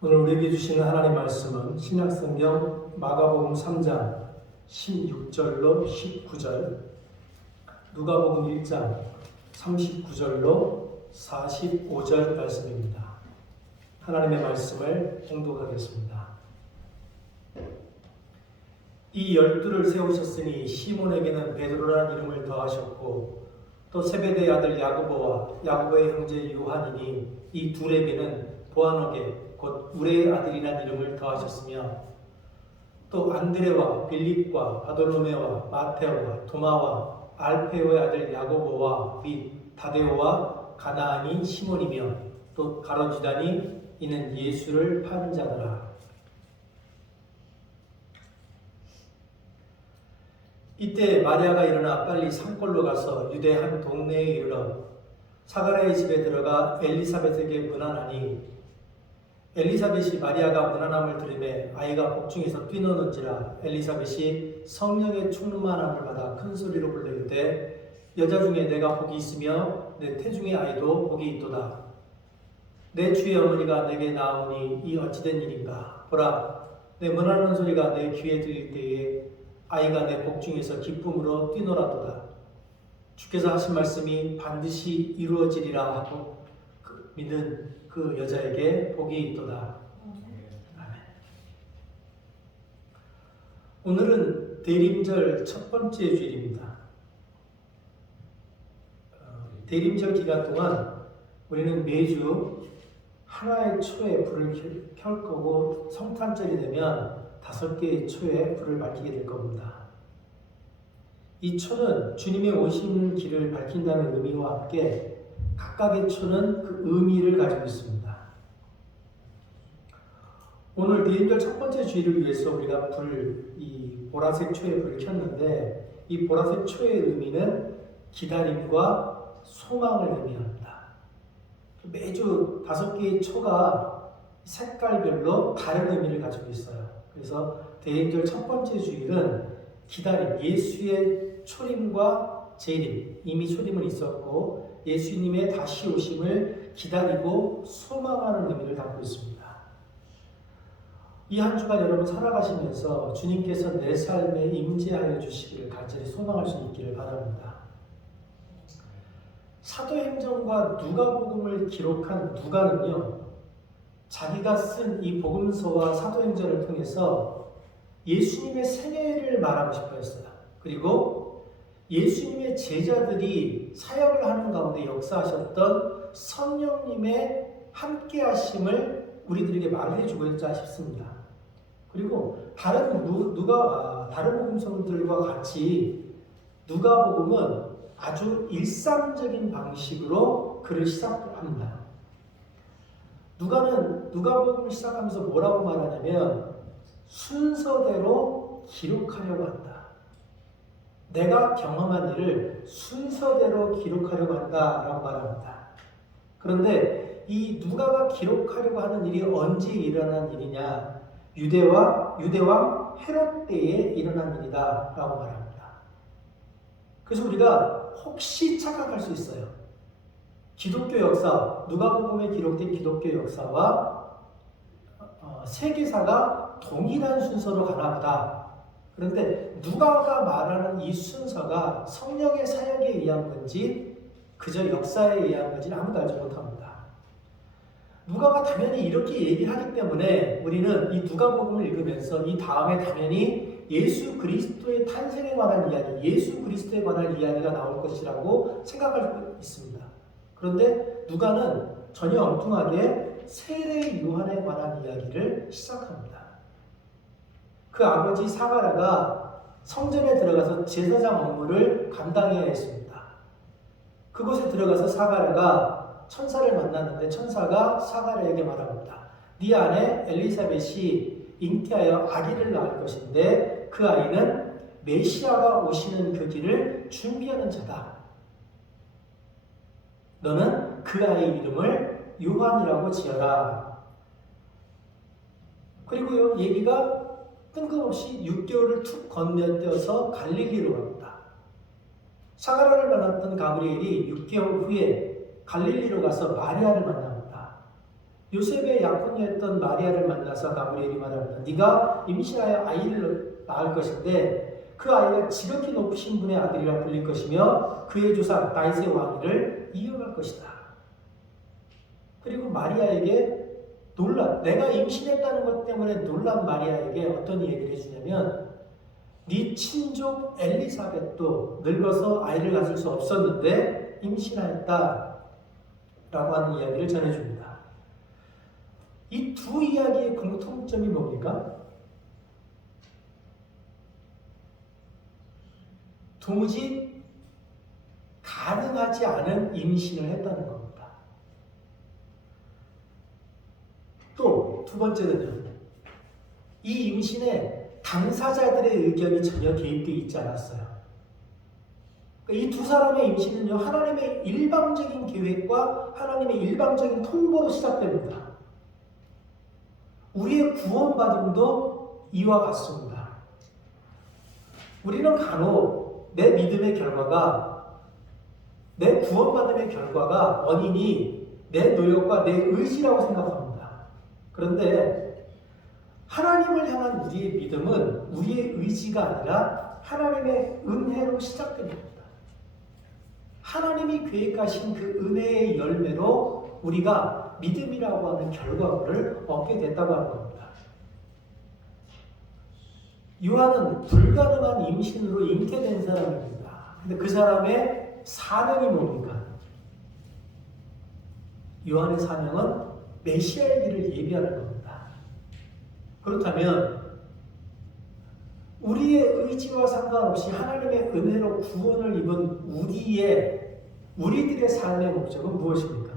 오늘 우리에게 주시는 하나님의 말씀은 신약성경 마가복음 3장 16절로 19절, 누가복음 1장 39절로 45절 말씀입니다. 하나님의 말씀을 봉독하겠습니다. 이 12를 세우셨으니 시몬에게는 베드로라는 이름을 더하셨고 또 세베대의 아들 야고보와 야고보의 형제 요한이니 이 둘에게는 보아너게 곧 우레의 아들이라는 이름을 더하셨으며 또 안드레와 빌립과 바돌로메와 마테오와 도마와 알페오의 아들 야고보와 및 다데오와 가나안인 시몬이며 또 가로지다니 이는 예수를 파는 자더라. 이때 마리아가 일어나 빨리 산골로 가서 유대 한 동네에 이르러 사가랴의 집에 들어가 엘리사벳에게 문안하니 엘리사벳이 마리아가 문안함을 들으매 아이가 복중에서 뛰노는지라. 엘리사벳이 성령의 충만함을 받아 큰 소리로 불러 이르되 여자 중에 내가 복이 있으며 내 태중의 아이도 복이 있도다. 내 주의 어머니가 내게 나오니 이 어찌된 일인가. 보라, 내 문안하는 소리가 내 귀에 들릴 때에 아이가 내 복중에서 기쁨으로 뛰노라도다. 주께서 하신 말씀이 반드시 이루어지리라 하고 믿는 그 여자에게 복이 있도다. 아멘. 오늘은 대림절 첫 번째 주일입니다. 대림절 기간 동안 우리는 매주 하나의 초에 불을 켤 거고 성탄절이 되면 5개의 초에 불을 밝히게 될 겁니다. 이 초는 주님의 오시는 길을 밝힌다는 의미와 함께 각각의 초는 그 의미를 가지고 있습니다. 오늘 대림절 첫 번째 주일을 위해서 우리가 이 보라색 초에 불을 켰는데 이 보라색 초의 의미는 기다림과 소망을 의미합니다. 매주 5개의 초가 색깔별로 다른 의미를 가지고 있어요. 그래서 대림절 첫 번째 주일은 기다림, 예수의 초림과 재림, 이미 초림은 있었고 예수님의 다시 오심을 기다리고 소망하는 의미를 담고 있습니다. 이 한 주간 여러분 살아가시면서 주님께서 내 삶에 임재하여 주시기를 간절히 소망할 수 있기를 바랍니다. 사도행전과 누가복음을 기록한 누가는요, 자기가 쓴 이 복음서와 사도행전을 통해서 예수님의 생애를 말하고 싶어 했어요. 그리고 예수님의 제자들이 사역을 하는 가운데 역사하셨던 성령님의 함께 하심을 우리들에게 말해 주고자 싶습니다. 그리고 다른 복음서들과 같이 누가복음은 아주 일상적인 방식으로 글을 시작합니다. 누가복음을 시작하면서 뭐라고 말하냐면 순서대로 기록하려고 한다. 내가 경험한 일을 순서대로 기록하려고 한다라고 말합니다. 그런데 이 누가가 기록하려고 하는 일이 언제 일어난 일이냐? 유대왕 헤롯 때에 일어난 일이다라고 말합니다. 그래서 우리가 혹시 착각할 수 있어요. 기독교 역사, 누가복음에 기록된 기독교 역사와 세계사가 동일한 순서로 가나 보다. 그런데 누가가 말하는 이 순서가 성령의 사역에 의한 건지 그저 역사에 의한 건지 아무도 알지 못합니다. 누가가 당연히 이렇게 얘기를 하기 때문에 우리는 이 누가복음을 읽으면서 이 다음에 당연히 예수 그리스도의 탄생에 관한 이야기, 예수 그리스도에 관한 이야기가 나올 것이라고 생각할 수 있습니다. 그런데 누가는 전혀 엉뚱하게 세례 요한에 관한 이야기를 시작합니다. 그 아버지 사가랴가 성전에 들어가서 제사장 업무를 감당해야 했습니다. 그곳에 들어가서 사가랴가 천사를 만났는데 천사가 사가랴에게 말합니다. 네 아내 엘리사벳이 잉태하여 아기를 낳을 것인데 그 아이는 메시아가 오시는 그 길을 준비하는 자다. 너는 그 아이 이름을 요한이라고 지어라. 그리고 얘기가 뜬금없이 6개월을 툭 건너뛰어서 갈릴리로 갑니다. 사가랴를 만났던 가브리엘이 6개월 후에 갈릴리로 가서 마리아를 만납니다. 요셉의 약혼이었던 마리아를 만나서 가브리엘이 말합니다. 네가 임신하여 아이를 낳을 것인데 그 아이가 지극히 높으신 분의 아들이라 불릴 것이며 그의 조상 다윗의 왕위를 이어갈 것이다. 그리고 마리아에게 내가 임신했다는 것 때문에 놀란 마리아에게 어떤 얘기를 해주냐면 네 친족 엘리사벳도 늙어서 아이를 가질 수 없었는데 임신하였다 라고 하는 이야기를 전해줍니다. 이 두 이야기의 공통점이 뭡니까? 도무지 가능하지 않은 임신을 했다는 겁니다. 또 두 번째는요. 이 임신에 당사자들의 의견이 전혀 개입되어 있지 않았어요. 이 두 사람의 임신은요. 하나님의 일방적인 계획과 하나님의 일방적인 통보로 시작됩니다. 우리의 구원받음도 이와 같습니다. 우리는 간혹 내 믿음의 결과가, 내 구원받음의 결과가 원인이 내 노력과 내 의지라고 생각합니다. 그런데 하나님을 향한 우리의 믿음은 우리의 의지가 아니라 하나님의 은혜로 시작됩니다. 하나님이 계획하신 그 은혜의 열매로 우리가 믿음이라고 하는 결과물을 얻게 됐다고 하는 겁니다. 요한은 불가능한 임신으로 잉태된 사람입니다. 근데 그 사람의 사명이 뭡니까? 요한의 사명은 메시아의 길을 예비하는 겁니다. 그렇다면 우리의 의지와 상관없이 하나님의 은혜로 구원을 입은 우리들의 삶의 목적은 무엇입니까?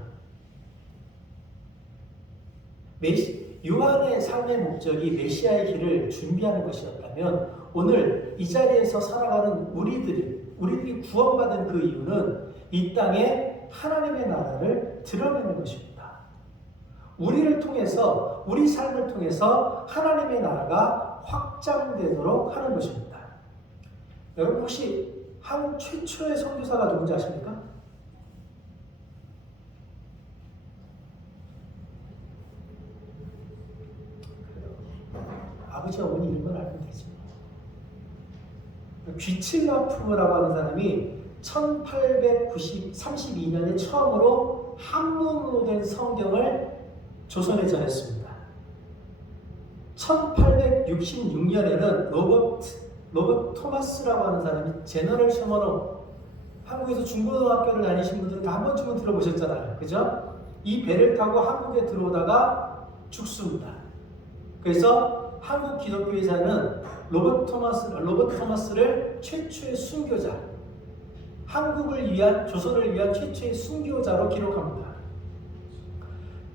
요한의 삶의 목적이 메시아의 길을 준비하는 것이었다면 오늘 이 자리에서 살아가는 우리들이 구원받은 그 이유는 이 땅에 하나님의 나라를 드러내는 것입니다. 우리를 통해서, 우리 삶을 통해서 하나님의 나라가 확장되도록 하는 것입니다. 여러분 혹시 한국 최초의 선교사가 누군지 아십니까? 아버지 어머니 이름을 알면 되죠. 귀칠라프라고 하는 사람이 1832년에 처음으로 한문으로 된 성경을 조선에 전했습니다. 1866년에는 로버트 토마스라고 하는 사람이 제너럴 셔먼호, 한국에서 중고등학교를 다니신 분들은 다 한 번쯤은 들어보셨잖아요. 그죠? 이 배를 타고 한국에 들어오다가 죽습니다. 그래서 한국 기독교회사는 로버트 토마스를 최초의 순교자, 조선을 위한 최초의 순교자로 기록합니다.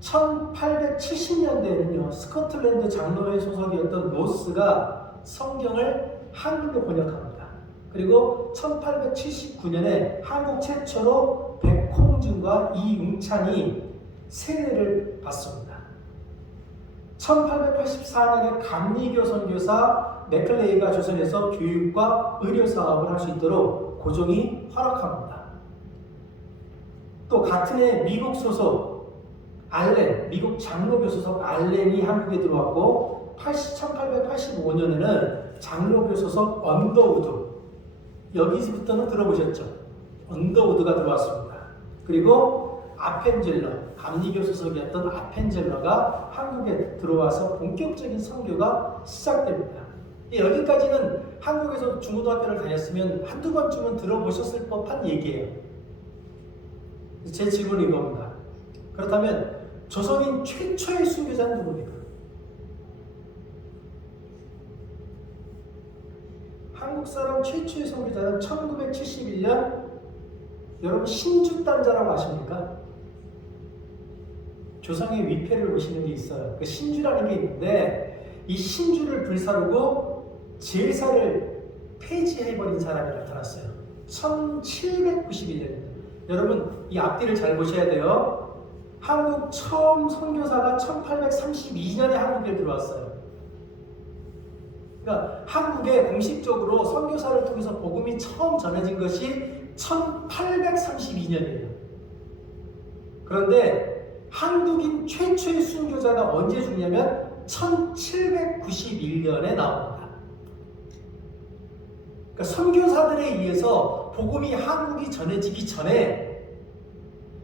1870년대에는요, 스코틀랜드 장로회 소속이었던 로스가 성경을 한글로 번역합니다. 그리고 1879년에 한국 최초로 백홍준과 이웅찬이 세례를 받습니다. 1884년에 감리교 선교사 맥클레이가 조선에서 교육과 의료 사업을 할 수 있도록 고종이 허락합니다. 또 같은 해 미국 장로교 소속 알렌이 한국에 들어왔고 1885년에는 장로교 소속 언더우드, 여기서부터는 들어보셨죠? 언더우드가 들어왔습니다. 그리고 아펜젤러, 감리교 소속이었던 아펜젤러가 한국에 들어와서 본격적인 선교가 시작됩니다. 여기까지는 한국에서 중고등학교를 다녔으면 한두 번쯤은 들어보셨을 법한 얘기예요. 제 질문은 이겁니다. 그렇다면 조선인 최초의 순교자는 누굽니까? 한국 사람 최초의 선교자는 1971년 여러분 신주단자라고 아십니까? 조상의 위패를 보시는 게 있어요. 그 신주라는 게 있는데 이 신주를 불사르고 제사를 폐지해버린 사람이 나타났어요. 1791년. 여러분 이 앞뒤를 잘 보셔야 돼요. 한국 처음 선교사가 1832년에 한국에 들어왔어요. 그러니까 한국에 공식적으로 선교사를 통해서 복음이 처음 전해진 것이 1832년이에요. 그런데 한국인 최초의 순교자가 언제 죽냐면 1791년에 나옵니다. 그러니까 선교사들에 의해서 복음이 한국이 전해지기 전에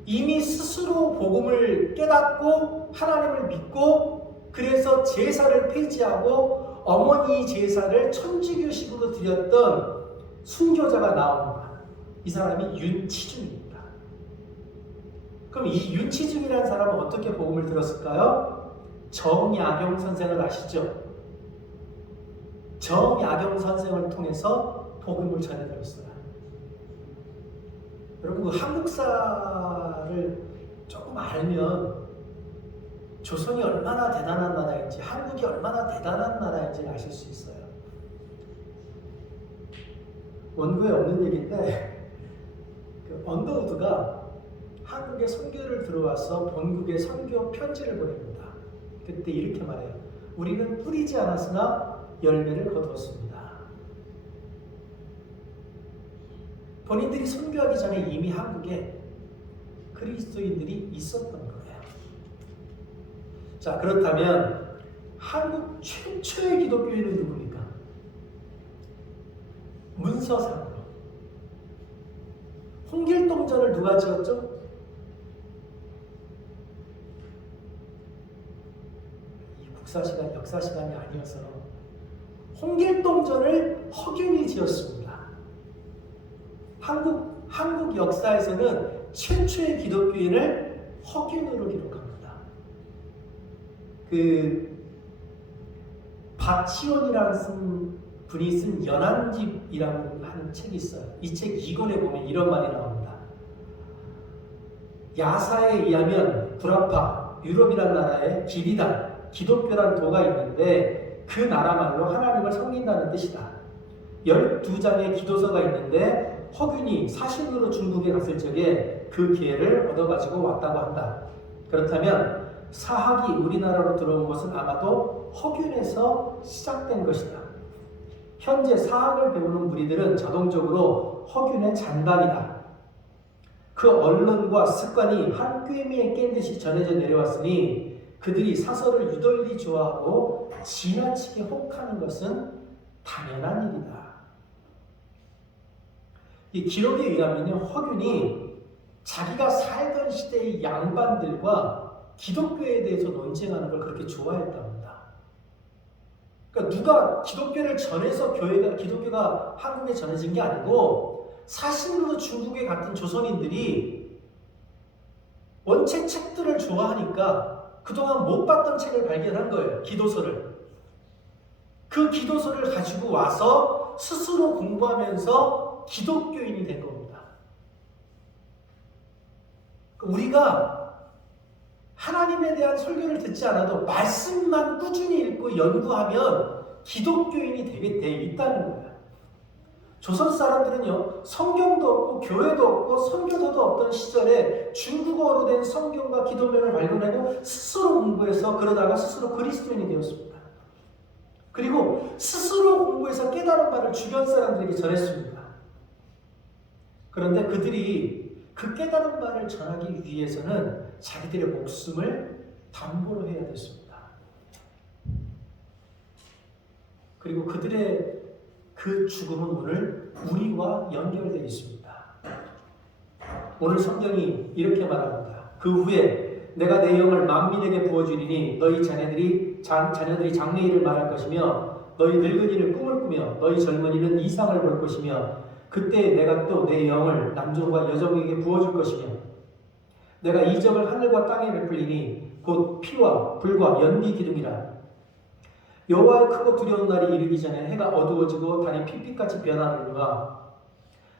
이미 스스로 복음을 깨닫고 하나님을 믿고 그래서 제사를 폐지하고 어머니 제사를 천주교식으로 드렸던 순교자가 나옵니다. 이 사람이 윤치중입니다. 그럼 이 윤치중이라는 사람은 어떻게 복음을 들었을까요? 정야경 선생을 아시죠? 정야경 선생을 통해서 복음을 전해 들었어요. 여러분, 그 한국사를 조금 알면 조선이 얼마나 대단한 나라인지, 한국이 얼마나 대단한 나라인지 아실 수 있어요. 원고에 없는 얘기인데, 그 언더우드가 한국에 선교를 들어와서 본국에 선교 편지를 보냅니다. 그때 이렇게 말해요. 우리는 뿌리지 않았으나 열매를 거두었습니다. 본인들이 선교하기 전에 이미 한국에 그리스도인들이 있었던 거예요. 자, 그렇다면 한국 최초의 기독교인은 누굽니까? 문서상으로. 홍길동전을 누가 지었죠? 이 국사시간, 역사시간이 아니어서 홍길동전을 허균이 지었습니다. 한국 역사에서는 최초의 기독교인을 허균으로 기록합니다. 그 박지원이라는 분이 쓴 연안집이라는 하는 책이 있어요. 이 책 2권에 보면 이런 말이 나옵니다. 야사에 의하면 구라파, 유럽이라는 나라에 기리단, 기독교라는 도가 있는데 그 나라 말로 하나님을 섬긴다는 뜻이다. 12장의 기도서가 있는데 허균이 사신으로 중국에 갔을 적에 그 기회를 얻어가지고 왔다고 한다. 그렇다면 사학이 우리나라로 들어온 것은 아마도 허균에서 시작된 것이다. 현재 사학을 배우는 무리들은 자동적으로 허균의 잔발이다. 그 언론과 습관이 한 꿰미에 깬 듯이 전해져 내려왔으니 그들이 사설을 유달리 좋아하고 지나치게 혹하는 것은 당연한 일이다. 이 기록에 의하면 허균이 자기가 살던 시대의 양반들과 기독교에 대해서 논쟁하는 걸 그렇게 좋아했답니다. 그러니까 누가 기독교를 전해서 기독교가 한국에 전해진 게 아니고 사신으로 중국에 갔던 조선인들이 원체 책들을 좋아하니까 그동안 못 봤던 책을 발견한 거예요. 기도서를. 그 기도서를 가지고 와서 스스로 공부하면서 기독교인이 된 겁니다. 우리가 하나님에 대한 설교를 듣지 않아도 말씀만 꾸준히 읽고 연구하면 기독교인이 되게 돼 있다는 거예요. 조선 사람들은요, 성경도 없고 교회도 없고 선교도도 없던 시절에 중국어로 된 성경과 기도면을 발견하고 스스로 공부해서 그러다가 스스로 그리스도인이 되었습니다. 그리고 스스로 공부해서 깨달은 바를 주변 사람들에게 전했습니다. 그런데 그들이 그 깨달은 바를 전하기 위해서는 자기들의 목숨을 담보로 해야 됐습니다. 그리고 그들의 그 죽음은 오늘 우리와 연결되어 있습니다. 오늘 성경이 이렇게 말합니다. 그 후에 내가 내 영을 만민에게 부어주리니 너희 자녀들이 장래일을 말할 것이며 너희 늙은이를 꿈을 꾸며 너희 젊은이는 이상을 볼 것이며 그때 내가 또 내 영을 남종과 여종에게 부어줄 것이며 내가 이적을 하늘과 땅에 베풀리니 곧 피와 불과 연기 기둥이라. 여호와의 크고 두려운 날이 이르기 전에 해가 어두워지고 달이 핏빛같이 변하느니와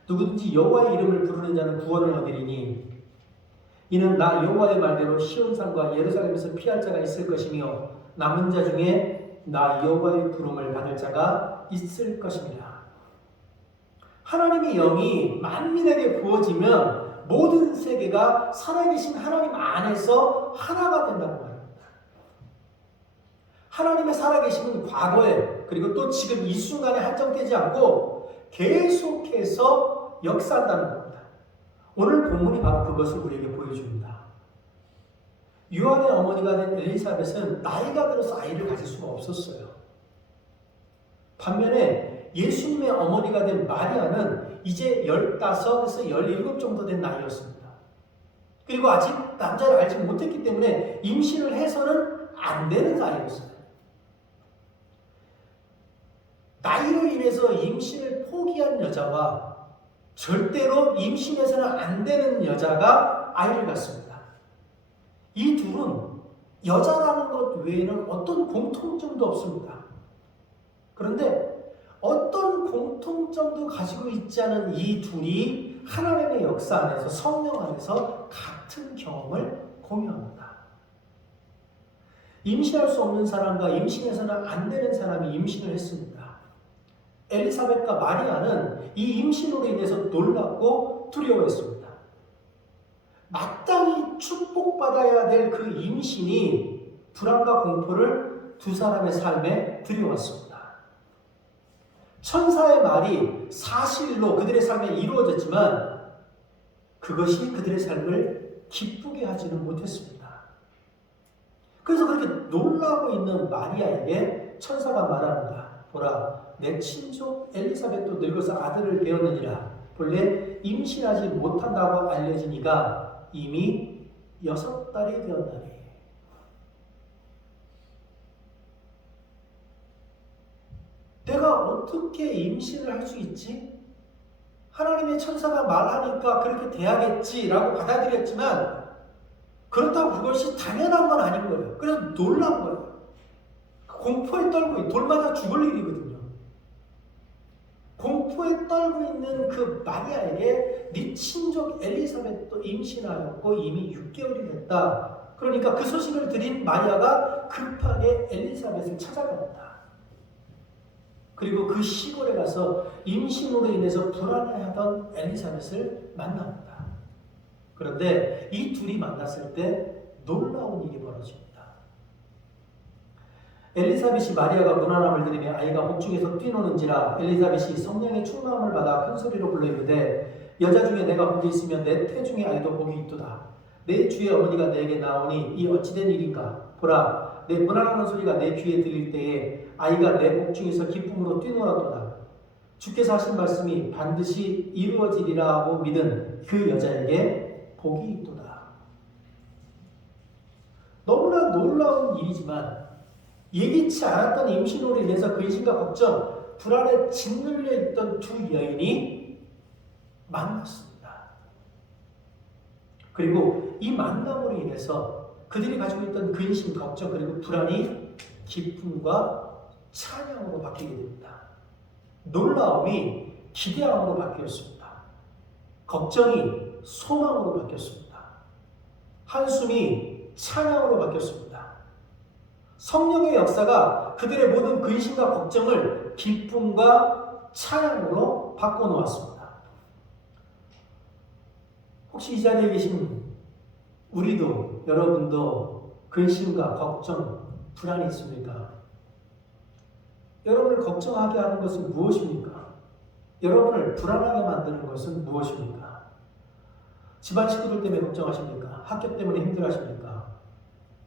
누구든지 여호와의 이름을 부르는 자는 구원을 얻으리니 이는 나 여호와의 말대로 시온산과 예루살렘에서 피할 자가 있을 것이며 남은 자 중에 나 여호와의 부름을 받을 자가 있을 것입니다. 하나님의 영이 만민에게 부어지면 모든 세계가 살아계신 하나님 안에서 하나가 된다고 말합니다. 하나님의 살아계심은 과거에 그리고 또 지금 이 순간에 한정되지 않고 계속해서 역사한다는 겁니다. 오늘 본문이 바로 그것을 우리에게 보여줍니다. 요한의 어머니가 된 엘리사벳은 나이가 들어서 아이를 가질 수가 없었어요. 반면에 예수님의 어머니가 된 마리아는 이제 15에서 17 정도 된 나이였습니다. 그리고 아직 남자를 알지 못했기 때문에 임신을 해서는 안 되는 나이였어요. 나이로 인해서 임신을 포기한 여자와 절대로 임신해서는 안 되는 여자가 아이를 갖습니다. 이 둘은 여자라는 것 외에는 어떤 공통점도 없습니다. 그런데 어떤 공통점도 가지고 있지 않은 이 둘이 하나님의 역사 안에서, 성령 안에서 같은 경험을 공유합니다. 임신할 수 없는 사람과 임신해서는 안 되는 사람이 임신을 했습니다. 엘리사벳과 마리아는 이 임신으로 인해서 놀랍고 두려워했습니다. 마땅히 축복받아야 될 그 임신이 불안과 공포를 두 사람의 삶에 들여왔습니다. 천사의 말이 사실로 그들의 삶에 이루어졌지만 그것이 그들의 삶을 기쁘게 하지는 못했습니다. 그래서 그렇게 놀라고 있는 마리아에게 천사가 말합니다. 보라, 내 친족 엘리사벳도 늙어서 아들을 배웠느니라. 본래 임신하지 못한다고 알려진 이가 이미 6달이 되었나니. 내가 어떻게 임신을 할 수 있지? 하나님의 천사가 말하니까 그렇게 돼야겠지라고 받아들였지만 그렇다고 그것이 당연한 건 아닌 거예요. 그래서 놀란 거예요. 공포에 떨고 돌 맞아 죽을 일이거든요. 공포에 떨고 있는 그 마리아에게 네 친족 엘리사벳도 임신하였고 이미 6개월이 됐다. 그러니까 그 소식을 들은 마리아가 급하게 엘리사벳을 찾아갑니다. 그리고 그 시골에 가서 임신으로 인해서 불안해하던 엘리사벳을 만납니다. 그런데 이 둘이 만났을 때 놀라운 일이 벌어집니다. 엘리사벳이 마리아가 무난함을 들으며 아이가 복중에서 뛰노는지라 엘리사벳이 성령의 충만함을 받아 큰 소리로 불러 이르되 여자 중에 내가 복이 있으면 내 태중의 아이도 복이 있도다. 내 주의 어머니가 내게 나오니 이 어찌된 일인가? 보라, 내 무난하는 소리가 내 귀에 들릴 때에 아이가 내 복중에서 기쁨으로 뛰놀았도다. 주께서 하신 말씀이 반드시 이루어지리라 하고 믿은 그 여자에게 복이 있도다. 너무나 놀라운 일이지만 예기치 않았던 임신으로 인해서 근심과 걱정, 불안에 짓눌려 있던 두 여인이 만났습니다. 그리고 이 만남으로 인해서 그들이 가지고 있던 근심, 걱정, 그리고 불안이 기쁨과 찬양으로 바뀌게 됩니다. 놀라움이 기대함으로 바뀌었습니다. 걱정이 소망으로 바뀌었습니다. 한숨이 찬양으로 바뀌었습니다. 성령의 역사가 그들의 모든 근심과 걱정을 기쁨과 찬양으로 바꿔놓았습니다. 혹시 이 자리에 계신 우리도, 여러분도 근심과 걱정, 불안이 있습니까? 여러분을 걱정하게 하는 것은 무엇입니까? 여러분을 불안하게 만드는 것은 무엇입니까? 집안 식구들 때문에 걱정하십니까? 학교 때문에 힘들어하십니까?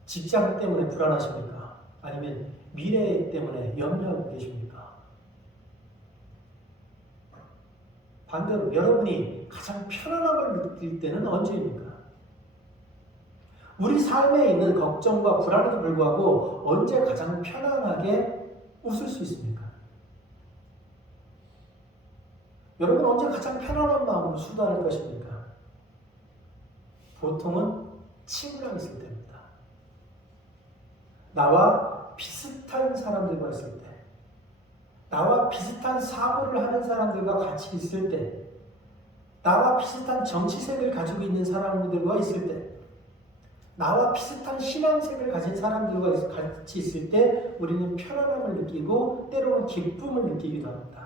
직장 때문에 불안하십니까? 아니면 미래 때문에 염려하고 계십니까? 반대로 여러분이 가장 편안함을 느낄 때는 언제입니까? 우리 삶에 있는 걱정과 불안에도 불구하고 언제 가장 편안하게 웃을 수 있습니까? 여러분 언제 가장 편안한 마음으로 수다할 것입니까? 보통은 친구랑 있을 때입니다. 나와 비슷한 사람들과 있을 때, 나와 비슷한 사고를 하는 사람들과 같이 있을 때, 나와 비슷한 정치색을 가지고 있는 사람들과 있을 때, 나와 비슷한 신앙색을 가진 사람들과 같이 있을 때 우리는 편안함을 느끼고 때로는 기쁨을 느끼기도 합니다.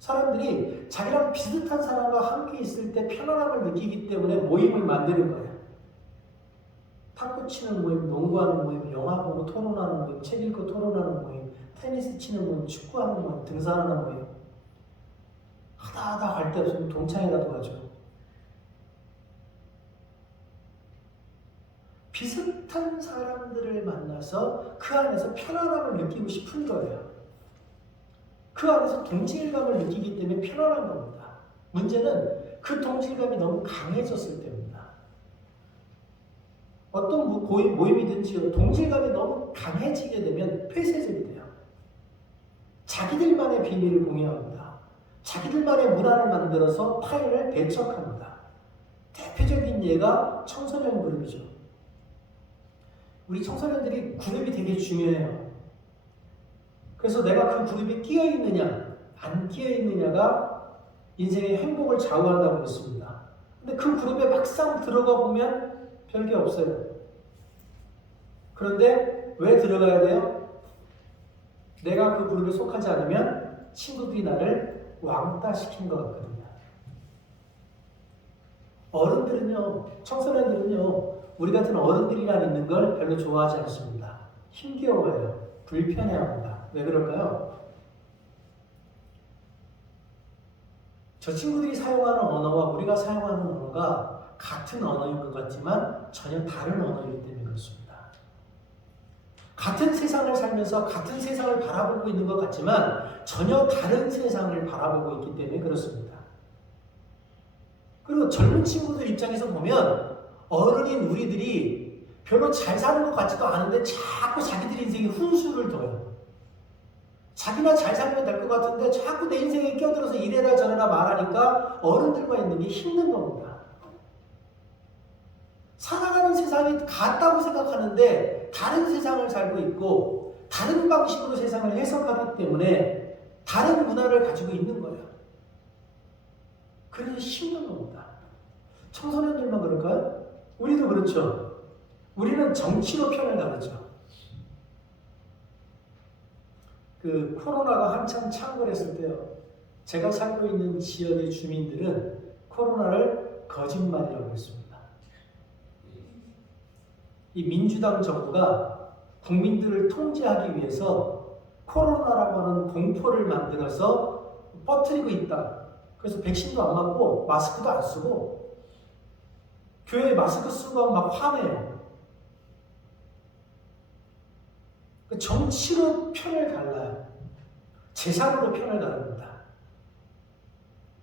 사람들이 자기랑 비슷한 사람과 함께 있을 때 편안함을 느끼기 때문에 모임을 만드는 거예요. 탁구 치는 모임, 농구하는 모임, 영화 보고 토론하는 모임, 책 읽고 토론하는 모임, 테니스 치는 모임, 축구하는 모임, 등산하는 모임. 하다 갈 데 없으면 동창회라도 가죠. 비슷한 사람들을 만나서 그 안에서 편안함을 느끼고 싶은 거예요. 그 안에서 동질감을 느끼기 때문에 편안한 겁니다. 문제는 그 동질감이 너무 강해졌을 때입니다. 어떤 모임이든지 동질감이 너무 강해지게 되면 폐쇄적이 돼요. 자기들만의 비밀을 공유합니다. 자기들만의 문화를 만들어서 타인을 배척합니다. 대표적인 예가 청소년 그룹이죠. 우리 청소년들이 그룹이 되게 중요해요. 그래서 내가 그 그룹에 끼어 있느냐, 안 끼어 있느냐가 인생의 행복을 좌우한다고 믿습니다. 근데 그 그룹에 막상 들어가 보면 별게 없어요. 그런데 왜 들어가야 돼요? 내가 그 그룹에 속하지 않으면 친구들이 나를 왕따시킨 것 같거든요. 어른들은요, 청소년들은요, 우리 같은 어른들이랑 있는 걸 별로 좋아하지 않습니다. 힘겨워해요. 불편해합니다. 왜 그럴까요? 저 친구들이 사용하는 언어와 우리가 사용하는 언어가 같은 언어인 것 같지만 전혀 다른 언어이기 때문에 그렇습니다. 같은 세상을 살면서 같은 세상을 바라보고 있는 것 같지만 전혀 다른 세상을 바라보고 있기 때문에 그렇습니다. 그리고 젊은 친구들 입장에서 보면 어른인 우리들이 별로 잘 사는 것 같지도 않은데 자꾸 자기들 인생에 훈수를 둬요. 자기나 잘 살면 될 것 같은데 자꾸 내 인생에 끼어들어서 이래라 저래라 말하니까 어른들과 있는 게 힘든 겁니다. 살아가는 세상이 같다고 생각하는데 다른 세상을 살고 있고 다른 방식으로 세상을 해석하기 때문에 다른 문화를 가지고 있는 거예요. 그래서 힘든 겁니다. 청소년들만 그럴까요? 우리도 그렇죠. 우리는 정치로 편을 가르죠. 그 코로나가 한참 창궐했을 때요. 제가 살고 있는 지역의 주민들은 코로나를 거짓말이라고 했습니다. 이 민주당 정부가 국민들을 통제하기 위해서 코로나라고 하는 공포를 만들어서 퍼뜨리고 있다. 그래서 백신도 안 맞고 마스크도 안 쓰고 교회에 마스크 쓰고 막 화내요. 정치로 편을 갈라요. 재산으로 편을 가릅니다.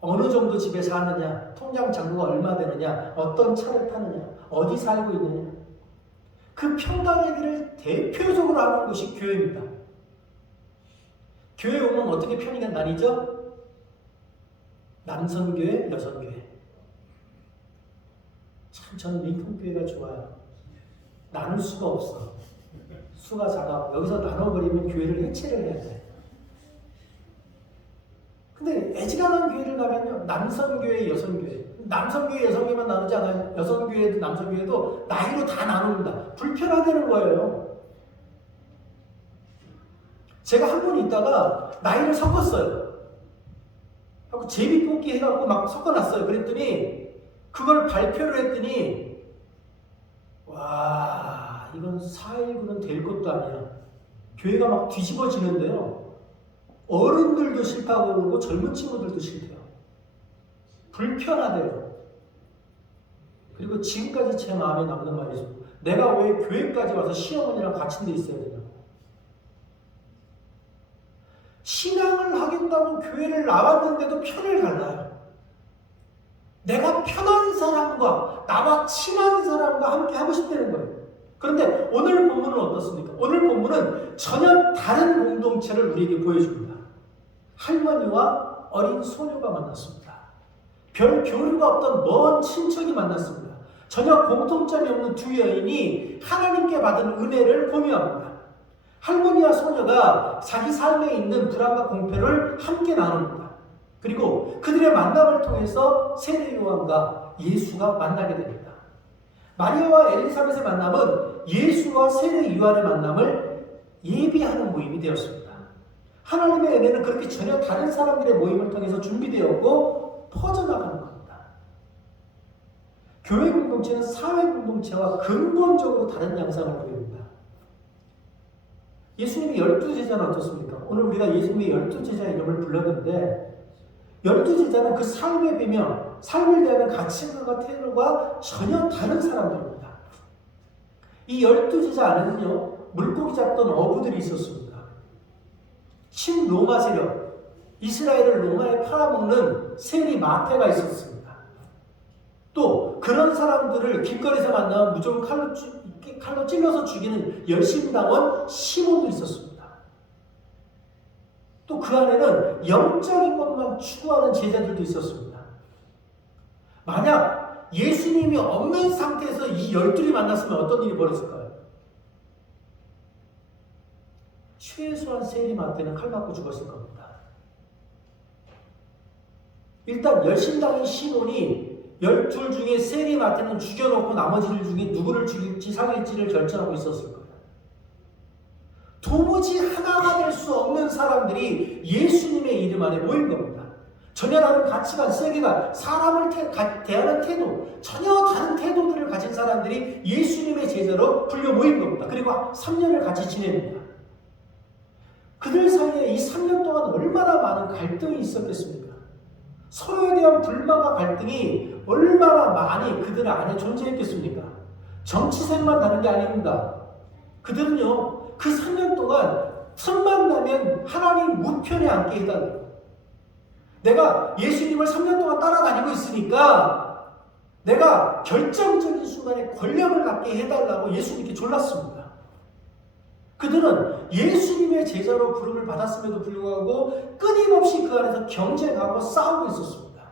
어느 정도 집에 사느냐, 통장 잔고가 얼마 되느냐, 어떤 차를 타느냐, 어디 살고 있느냐. 그 편가르기를 대표적으로 하는 것이 교회입니다. 교회 오면 어떻게 편이 나뉘죠? 남선교회, 여선교회. 참 저는 링컨교회가 좋아요. 나눌 수가 없어. 수가 작아. 여기서 나눠버리면 교회를 해체를 해야 돼. 근데 애지간한 교회를 가면요. 남선교회, 여선교회. 남선교회, 여선교회만 나누지 않아요. 여선교회도 남선교회도 나이로 다 나눕니다. 불편하다는 거예요. 제가 한 번 있다가 나이를 섞었어요. 하고 제비뽑기 해갖고 막 섞어놨어요. 그랬더니 그걸 발표를 했더니 와 이건 4.19는 될 것도 아니야. 교회가 막 뒤집어지는데요. 어른들도 싫다고 그러고 젊은 친구들도 싫대요. 불편하대요. 그리고 지금까지 제 마음에 남는 말이죠. 내가 왜 교회까지 와서 시어머니랑 같이 데 있어야 되냐고. 신앙을 하겠다고 교회를 나왔는데도 편을 갈라요. 내가 편한 사람과 나와 친한 사람과 함께 하고 싶다는 거예요. 그런데 오늘 본문은 어떻습니까? 오늘 본문은 전혀 다른 공동체를 우리에게 보여줍니다. 할머니와 어린 소녀가 만났습니다. 별 교류가 없던 먼 친척이 만났습니다. 전혀 공통점이 없는 두 여인이 하나님께 받은 은혜를 공유합니다. 할머니와 소녀가 자기 삶에 있는 불안과 공포를 함께 나눕니다. 그리고 그들의 만남을 통해서 세례 요한과 예수가 만나게 됩니다. 마리아와 엘리사벳의 만남은 예수와 세례 요한의 만남을 예비하는 모임이 되었습니다. 하나님의 은혜는 그렇게 전혀 다른 사람들의 모임을 통해서 준비되었고 퍼져나가는 겁니다. 교회 공동체는 사회 공동체와 근본적으로 다른 양상을 보입니다. 예수님의 12제자는 어떻습니까? 오늘 우리가 예수님의 12제자 이름을 불렀는데 12제자는 그 삶의 배경, 삶을 대하는 가치관과 태도가 전혀 다른 사람들입니다. 이 12제자 안에는요, 물고기 잡던 어부들이 있었습니다. 친로마 세력, 이스라엘을 로마에 팔아먹는 세리 마태가 있었습니다. 또 그런 사람들을 길거리에서 만나면 무조건 칼로 찔러서 죽이는 열심당원 시몬도 있었습니다. 또 그 안에는 영적인 것만 추구하는 제자들도 있었습니다. 만약 예수님이 없는 상태에서 이 12이 만났으면 어떤 일이 벌어졌을까요? 최소한 세리마태는 칼 맞고 죽었을 겁니다. 일단 열심당인 시몬이 12 중에 세리마태는 죽여놓고 나머지들 중에 누구를 죽일지 살릴지를 결정하고 있었을 거예요. 도무지 하나가 될 수 없는 사람들이 예수님의 이름 안에 모인 겁니다. 전혀 다른 가치관, 세계관, 사람을 대하는 태도, 전혀 다른 태도들을 가진 사람들이 예수님의 제자로 불려 모인 겁니다. 그리고 3년을 같이 지냅니다. 그들 사이에 이 3년 동안 얼마나 많은 갈등이 있었겠습니까? 서로에 대한 불만과 갈등이 얼마나 많이 그들 안에 존재했겠습니까? 정치색만 다른 게 아닙니다. 그들은요, 그 3년 동안 틈만 나면 하나님 우편에 앉게 해달라고. 내가 예수님을 3년 동안 따라다니고 있으니까 내가 결정적인 순간에 권력을 갖게 해달라고 예수님께 졸랐습니다. 그들은 예수님의 제자로 부름을 받았음에도 불구하고 끊임없이 그 안에서 경쟁하고 싸우고 있었습니다.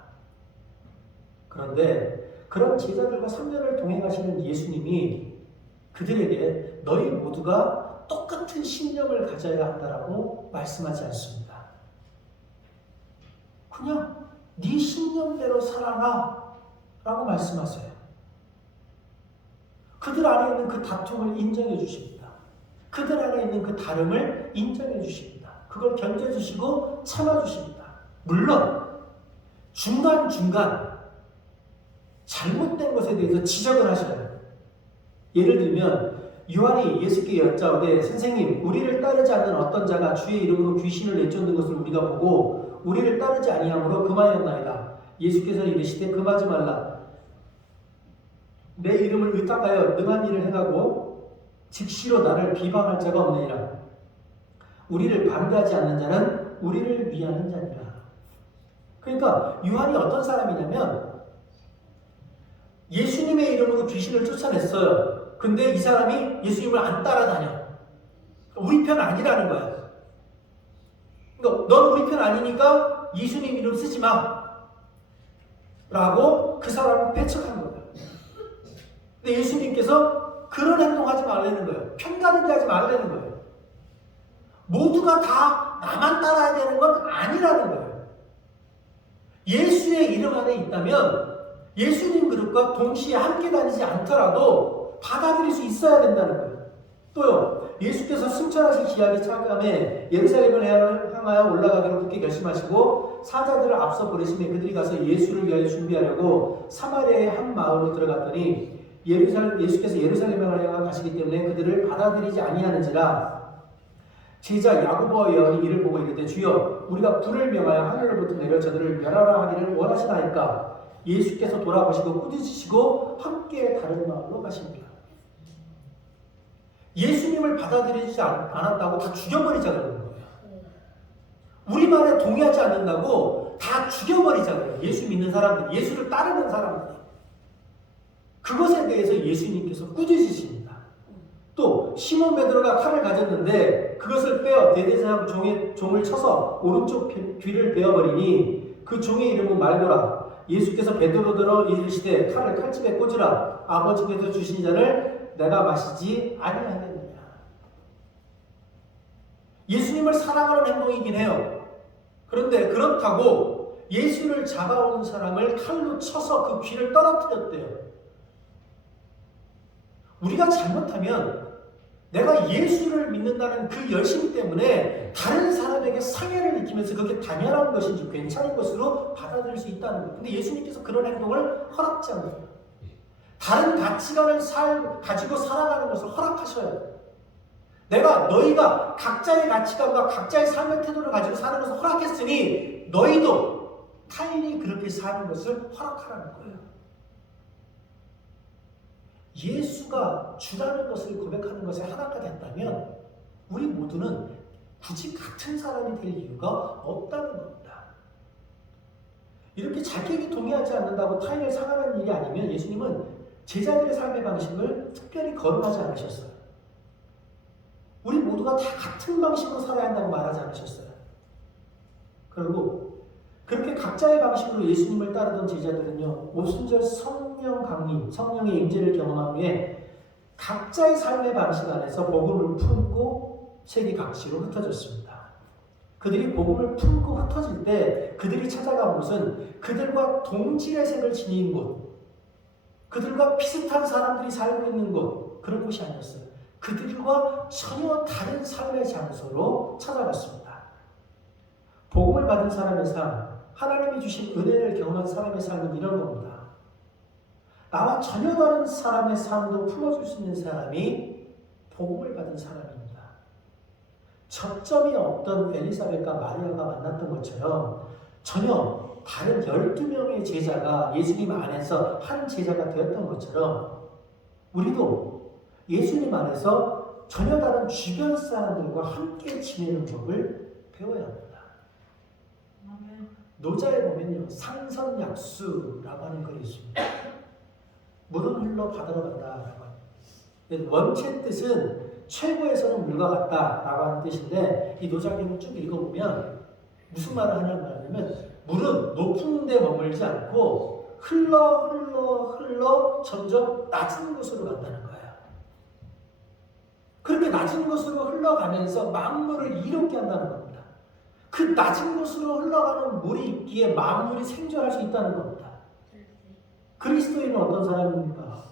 그런데 그런 제자들과 3년을 동행하시는 예수님이 그들에게 너희 모두가 똑같은 신념을 가져야 한다라고 말씀하지 않습니다. 그냥 네 신념대로 살아라 라고 말씀하세요. 그들 안에 있는 그 다툼을 인정해 주십니다. 그들 안에 있는 그 다름을 인정해 주십니다. 그걸 견뎌주시고 참아주십니다. 물론 중간중간 잘못된 것에 대해서 지적을 하셔요. 예를 들면 요한이 예수께 여짜오되 선생님, 우리를 따르지 않는 어떤 자가 주의 이름으로 귀신을 내쫓는 것을 우리가 보고 우리를 따르지 아니함으로 금하였나이다. 예수께서 이르시되 금하지 말라. 내 이름을 의탁하여 능한 일을 행하고 즉시로 나를 비방할 자가 없느니라. 우리를 반대하지 않는 자는 우리를 위하는 자니라. 그러니까 요한이 어떤 사람이냐면 예수님의 이름으로 귀신을 쫓아냈어요. 근데 이 사람이 예수님을 안 따라다녀. 우리 편 아니라는 거야. 그러니까 넌 우리 편 아니니까 예수님 이름 쓰지 마 라고 그 사람을 배척한 거예요. 근데 예수님께서 그런 행동하지 말라는 거예요. 편가르기 하지 말라는 거예요. 모두가 다 나만 따라야 되는 건 아니라는 거예요. 예수의 이름 안에 있다면 예수님 그룹과 동시에 함께 다니지 않더라도 받아들일 수 있어야 된다는 거예요. 또요, 예수께서 승천하신 기약이 차감해 예루살렘을 향하여 올라가기로 굳게 결심하시고 사자들을 앞서 보내시며 그들이 가서 예수를 위하여 준비하려고 사마리아의 한 마을로 들어갔더니 예수께서 예루살렘을 향하여 가시기 때문에 그들을 받아들이지 아니하는지라. 제자 야고보와 요한이 이를 보고 이르되 주여, 우리가 불을 명하여 하늘로부터 내려 저들을 멸하라 하기를 원하시나이까. 예수께서 돌아보시고 꾸짖으시고 함께 다른 마을로 가십니다. 예수님을 받아들이지 않았다고 다 죽여버리자 그러는 거예요. 우리 말에 동의하지 않는다고 다 죽여버리자 그래요. 예수 믿는 사람들, 예수를 따르는 사람들. 그것에 대해서 예수님께서 꾸짖으십니다. 또 시몬 베드로가 칼을 가졌는데 그것을 빼어 대제사장 종을 쳐서 오른쪽 귀를 베어버리니 그 종의 이름은 말고라. 예수께서 베드로더러 이르시되 칼을 칼집에 꽂으라. 아버지께서 주신 잔을 내가 마시지 아니하겠느냐. 예수님을 사랑하는 행동이긴 해요. 그런데 그렇다고 예수를 잡아오는 사람을 칼로 쳐서 그 귀를 떨어뜨렸대요. 우리가 잘못하면 내가 예수를 믿는다는 그 열심 때문에 다른 사람에게 상해를 느끼면서 그게 당연한 것인지 괜찮은 것으로 받아들일 수 있다는 거예요. 근데 예수님께서 그런 행동을 허락지 않아요. 다른 가치관을 가지고 살아가는 것을 허락하셔요. 내가 너희가 각자의 가치관과 각자의 삶의 태도를 가지고 사는 것을 허락했으니 너희도 타인이 그렇게 사는 것을 허락하라는 거예요. 예수가 예수가 주라는 것을 고백하는 것에 하나가 됐다면 우리 모두는 굳이 같은 사람이 될 이유가 없다는 겁니다. 이렇게 자기에게 동의하지 않는다고 타인을 상하는 일이 아니면 예수님은 제자들의 삶의 방식을 특별히 거론하지 않으셨어요. 우리 모두가 다 같은 방식으로 살아야 한다고 말하지 않으셨어요. 그리고 그렇게 각자의 방식으로 예수님을 따르던 제자들은요, 오순절 성령 강림, 성령의 임재를 경험한 후에 각자의 삶의 방식 안에서 복음을 품고 세계 각지로 흩어졌습니다. 그들이 복음을 품고 흩어질 때 그들이 찾아간 곳은 그들과 동질의 색을 지닌 곳, 그들과 비슷한 사람들이 살고 있는 곳, 그런 곳이 아니었어요. 그들과 전혀 다른 삶의 장소로 찾아갔습니다. 복음을 받은 사람의 삶, 하나님이 주신 은혜를 경험한 사람의 삶은 이런 겁니다. 나와 전혀 다른 사람의 삶도 풀어줄 수 있는 사람이 복음을 받은 사람입니다. 접점이 없던 엘리사벳과 마리아가 만났던 것처럼 전혀 다른 12명의 제자가 예수님 안에서 한 제자가 되었던 것처럼 우리도 예수님 안에서 전혀 다른 주변 사람들과 함께 지내는 법을 배워야 합니다. 노자에 보면요, 상선약수라고 하는 글이 있습니다. 물은 흘러 바다로 간다라고 합니다. 원체 뜻은 최고에서는 물과 같다라고 하는 뜻인데 이 노자기를 쭉 읽어보면 무슨 말을 하냐면 물은 높은 데 머물지 않고 흘러 점점 낮은 곳으로 간다는 거예요. 그렇게 낮은 곳으로 흘러가면서 만물을 이롭게 한다는 겁니다. 그 낮은 곳으로 흘러가는 물이 있기에 만물이 생존할 수 있다는 겁니다. 그리스도인은 어떤 사람입니까?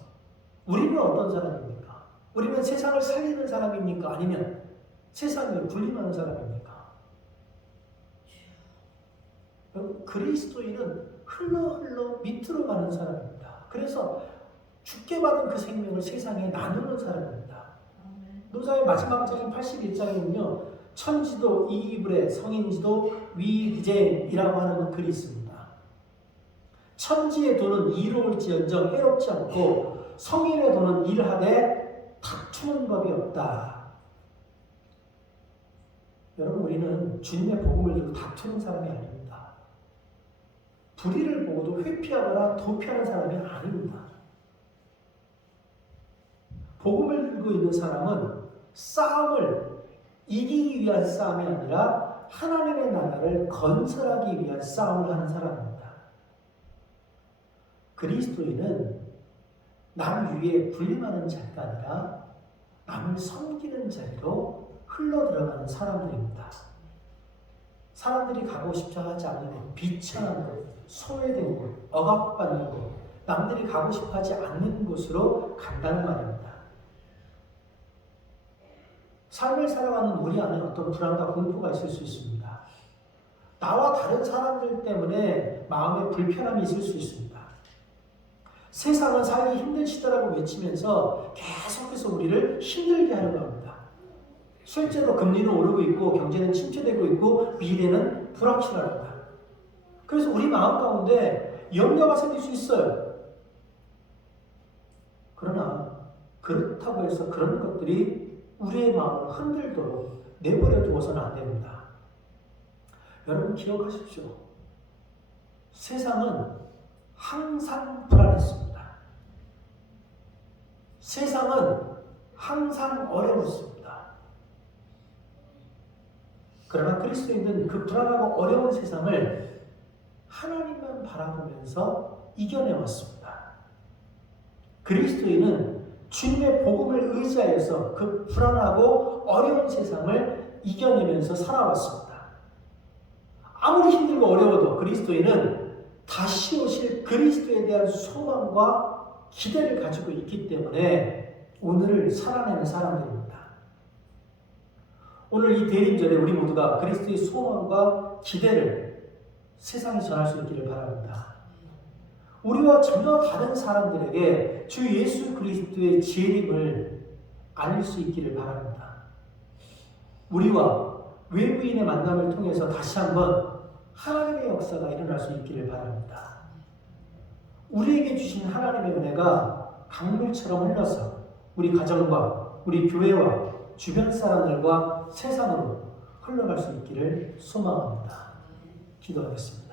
우리는 어떤 사람입니까? 우리는 세상을 살리는 사람입니까? 아니면 세상을 분림하는 사람입니까? 그리스도인은 흘러 밑으로 가는 사람입니다. 그래서 죽게 받은 그 생명을 세상에 나누는 사람입니다. 노자의 마지막 장인 81장에는요. 천지도 이이브레 성인지도 위비제이라고 하는 글이 있습니다. 천지의 돈은 이로울지언정 해롭지 않고 성인의 돈은 일하되 다투는 법이 없다. 여러분, 우리는 주님의 복음을 들고 다투는 사람이 아닙니다. 불의를 보고도 회피하거나 도피하는 사람이 아닙니다. 복음을 들고 있는 사람은 싸움을 이기기 위한 싸움이 아니라 하나님의 나라를 건설하기 위한 싸움을 하는 사람입니다. 그리스도인은 남 위에 군림하는 자리가 아니라 남을 섬기는 자리로 흘러들어가는 사람들입니다. 사람들이 가고 싶어 하지 않는 곳, 비천한 곳, 소외된 곳, 억압받는 곳, 남들이 가고 싶어 하지 않는 곳으로 간다는 말입니다. 삶을 살아가는 우리 안에 어떤 불안과 공포가 있을 수 있습니다. 나와 다른 사람들 때문에 마음에 불편함이 있을 수 있습니다. 세상은 살기 힘든 시대라고 외치면서 계속해서 우리를 힘들게 하려고 합니다. 실제로 금리는 오르고 있고 경제는 침체되고 있고 미래는 불확실합니다. 그래서 우리 마음 가운데 염려가 생길 수 있어요. 그러나 그렇다고 해서 그런 것들이 우리의 마음을 흔들도록 내버려 두어서는 안 됩니다. 여러분 기억하십시오. 세상은 항상 불안했습니다. 세상은 항상 어려웠습니다. 그러나 그리스도인들은 그 불안하고 어려운 세상을 하나님만 바라보면서 이겨내왔습니다. 그리스도인은 주님의 복음을 의지하여서 그 불안하고 어려운 세상을 이겨내면서 살아왔습니다. 아무리 힘들고 어려워도 그리스도인은 다시 오실 그리스도에 대한 소망과 기대를 가지고 있기 때문에 오늘을 살아내는 사람들입니다. 오늘 이 대림절에 우리 모두가 그리스도의 소망과 기대를 세상에 전할 수 있기를 바랍니다. 우리와 전혀 다른 사람들에게 주 예수 그리스도의 재림을 알릴 수 있기를 바랍니다. 우리와 외부인의 만남을 통해서 다시 한번 하나님의 역사가 일어날 수 있기를 바랍니다. 우리에게 주신 하나님의 은혜가 강물처럼 흘러서 우리 가정과 우리 교회와 주변 사람들과 세상으로 흘러갈 수 있기를 소망합니다. 기도하겠습니다.